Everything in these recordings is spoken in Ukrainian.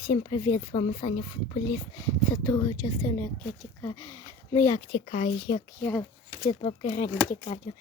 Всім привіт, з вами Саня Футболіст. Це друга частина, як я тікаю. Ну як тікаю, як я від бабки Грені тікаю.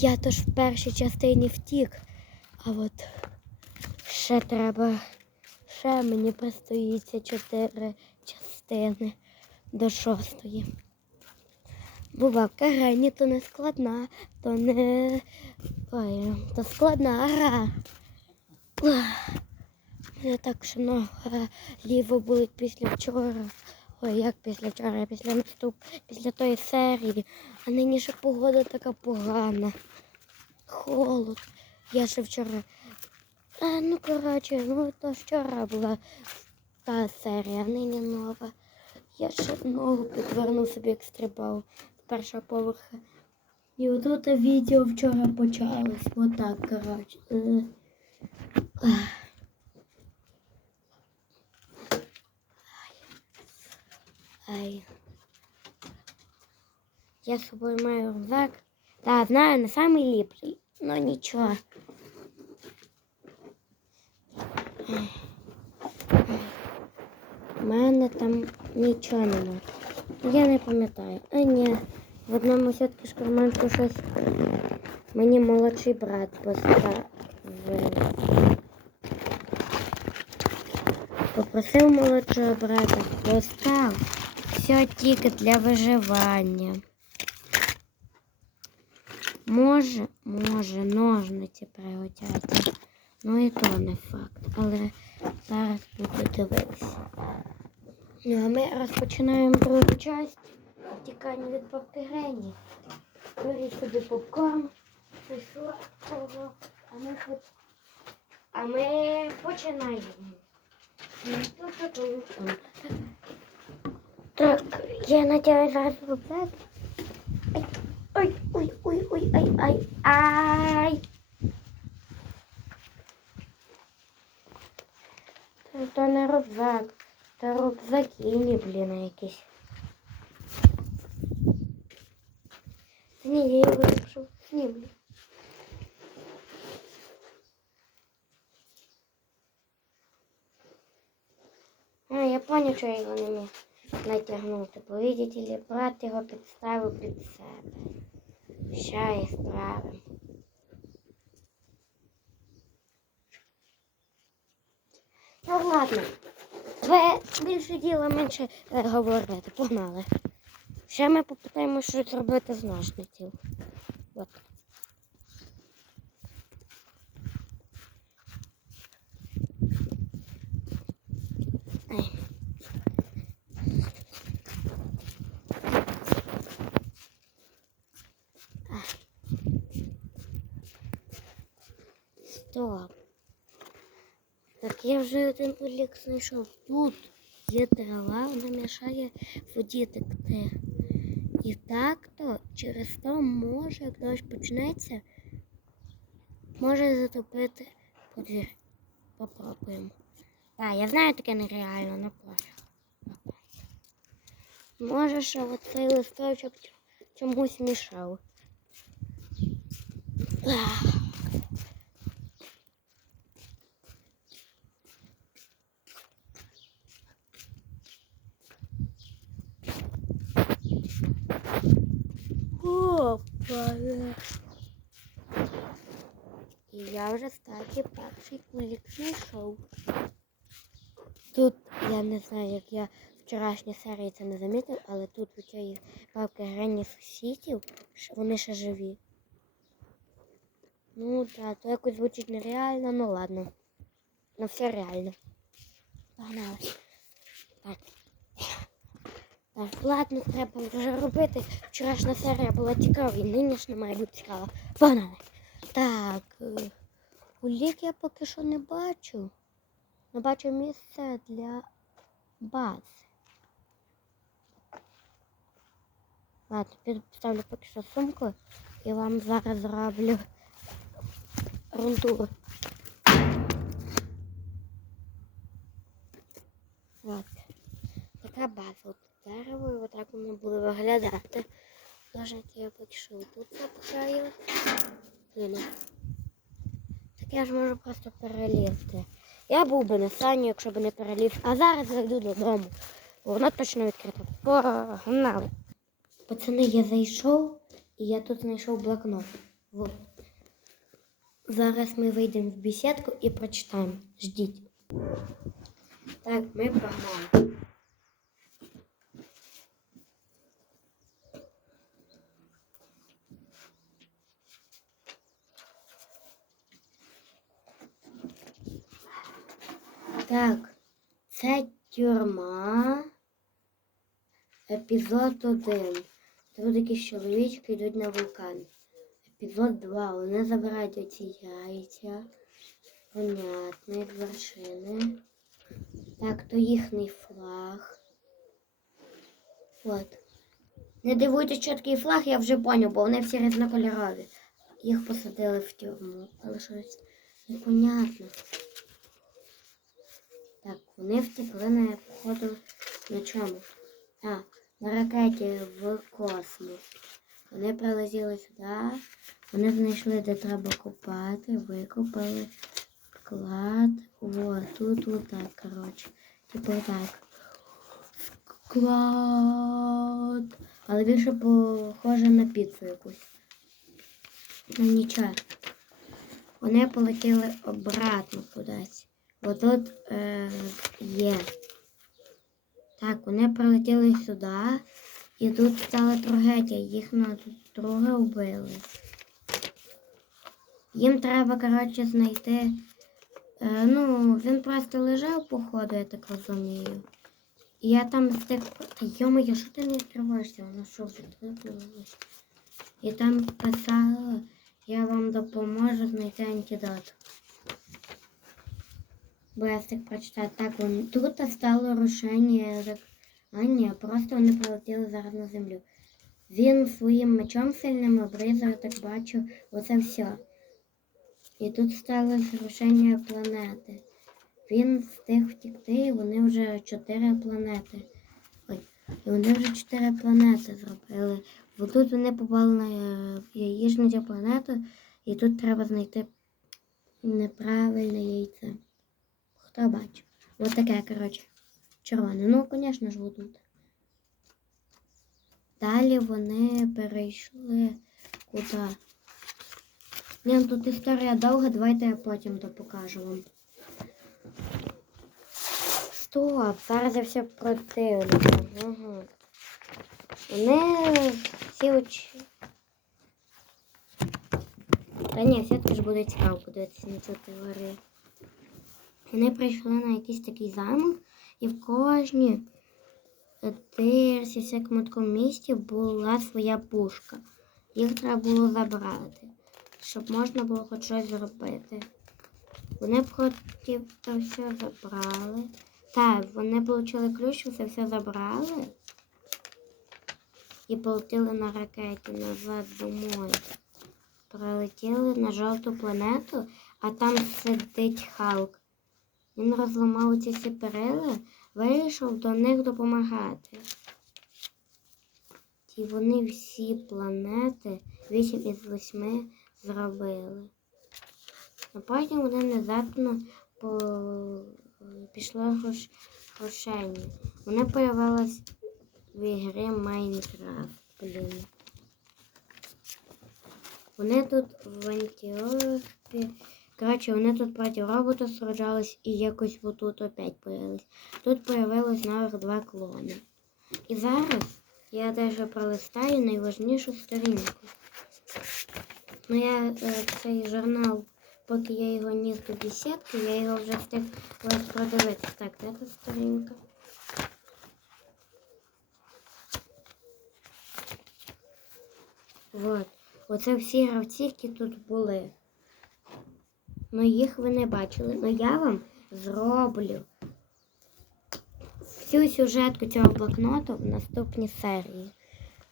Я тож в першій частині втік, а от ще треба, ще мені пристоїться чотири частини до шостої. Бо бабка Грені то не складна, то не. Ой, то складна гра. Мене так ще нога ліво болить після вчора. Ой, як після вчора, після наступ, після тої серії. А нині ще погода така погана. Холод. Я ще вчора. А, ну, коротше, ну то вчора була та серія, а нині нова. Я ще ногу підвернув собі, як стрибав з першого поверха. І отут відео вчора почалось. Отак, коротше. Ай. Я з собою маю рюкзак. Та знаю, не самий ліпший, но нічого. У мене там нічого нема. Я не пам'ятаю. А ні, в одному все-таки шкарманку щось мені молодший брат поставив. Попросив молодшого брата, постав Все тільки для виживання. Може, може, ножниці пригодяться. Ну і то не факт. Але зараз буду дивитися. Ну, а ми розпочинаємо другу часть втікання від бабки Грені. Беріть собі попкорн, сладкого, а ми, а ми починаємо. Так, я надягаю зараз рюкзак. Ой, ой, ой, ой, ой, ай, ай. То не рюкзак, це рюкзакіні, блін, якісь. Ні, я його якщо знімлю. А, я понял, що я його не міг натягнути. Бо видите брат його підставив під себе. Ща і справим. Ну ладно. Ви більше діла менше е, говорити. Погнали. Ще ми попитаємо щось зробити з ножниців. От. Ай. Стоп. Так я вже один улік знайшов. Тут є трава, вона мішає воді текти. І так то через то може, як дощ почнеться, може затопити подвір. Попробуємо. Так, я знаю таке нереально, не прошу. Може, що оцей листочок чомусь мішав. Ах. Опа. І я вже статі перший кулік знайшов. Тут я не знаю, як я вчорашній серії це не замітив, але тут у цієї бабки грані сусідів, вони ще живі. Ну так, то якось звучить нереально, ну ладно. Ну все реально. Погнали. Так. Так, ладно, треба вже робити. Вчорашня серія була цікава, і нинішня має бути цікава. Погнали. Так. е, Улік я поки що не бачу. Не бачу місце для бази. Ладно, підставлю поки що сумку і вам зараз зроблю рунтур. От. Така база. Дерево, і отак воно буде виглядати. Ножниці я поки що тут запхаю. Так я ж можу просто перелізти. Я був би на сані, якщо б не переліз. А зараз зайду додому. Воно точно відкрито. Погнали. Пацани, я зайшов і я тут знайшов блокнот. Вот. Зараз ми вийдемо в бесідку і прочитаємо. Ждіть. Так, ми погнали. Так, це тюрма. Епізод 1. Тут якісь чоловічки йдуть на вулкан. Епізод 2. Вони забирають оці яйця. Понятно, як вершини. Так, то їхній флаг. От. Не дивуйтесь, що такий флаг, я вже поняв, бо вони всі різнокольорові. Їх посадили в тюрму, але щось непонятно. Вони втекли на походу на чому? А, на ракеті в космос. Вони прилетіли сюди, вони знайшли, де треба копати, викопали склад. О, тут отак, коротше. Типу так. Склад. Але більше похоже на піцу якусь. Ну нічого. Вони полетіли обратно кудись. Бо тут е, є. Так, вони прилетіли сюди, і тут стала трагедія. Їх на друге вбили. Їм треба, коротше, знайти. Е, ну, він просто лежав, походу, я так розумію. І я там з тих. Та йо-моє, що ти не відкриваєшся? Воно що відкрилося? І там писала, я вам допоможу знайти антидот. Встиг прочитати. Так, вон, тут стало рушення. як- А ні, просто вони прилетіли зараз на землю. Він своїм мечом сильним обрізав, так бачу, оце все. І тут сталося рушення планети. Він встиг втікти, і вони вже чотири планети. Ой, і вони вже чотири планети зробили. Бо тут вони попали на е, яєчницю планету, і тут треба знайти неправильне яйце. Хто бачив? Ось таке, коротше, червоне. Ну, звісно ж, тут. Далі вони перейшли куди? Ні, ну тут історія довга, давайте я потім то покажу вам. Стоп, зараз я все противлю. Ага. Вони всі очі. Та ні, все-таки ж буде цікаво подивитися на цю теорію. Вони прийшли на якийсь такий замок, і в кожній тирсі, всякому такому місті була своя пушка. Їх треба було забрати, щоб можна було хоч щось зробити. Вони хотів це все забрали. Так, вони отримали ключ, це все забрали і полетіли на ракеті назад домой. Прилетіли на жовту планету, а там сидить Халк. Він розламав ці всі перила, вирішив до них допомагати. І вони всі планети 8 із 8 зробили. А потім вони внезапно по... пішло грош... Вони появились в ігрі Майнкрафт. Блін. Вони тут в Антіопі. Коротше, вони тут проти робота сражались і якось отут опять появились. Тут появилось нових два клони. І зараз я даже пролистаю найважнішу сторінку. Ну я е, цей журнал, поки я його ніс до бесідки, я його вже встиг продивитися. Так, де та сторінка? Вот. Оце всі гравці, які тут були. Ну їх ви не бачили. Ну я вам зроблю всю сюжетку цього блокноту в наступній серії.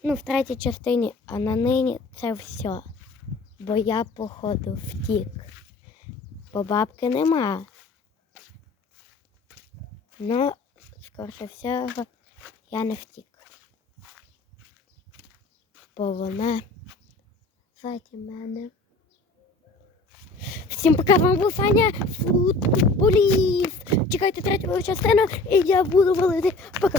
Ну, в третій частині, а на нині це все. Бо я, походу, втік. Бо бабки нема. Ну, скорше всього, я не втік. Бо вона ззаді мене. Всім пока вам був Саня Футболіст. Чекайте третю частину і я буду валити. Пока.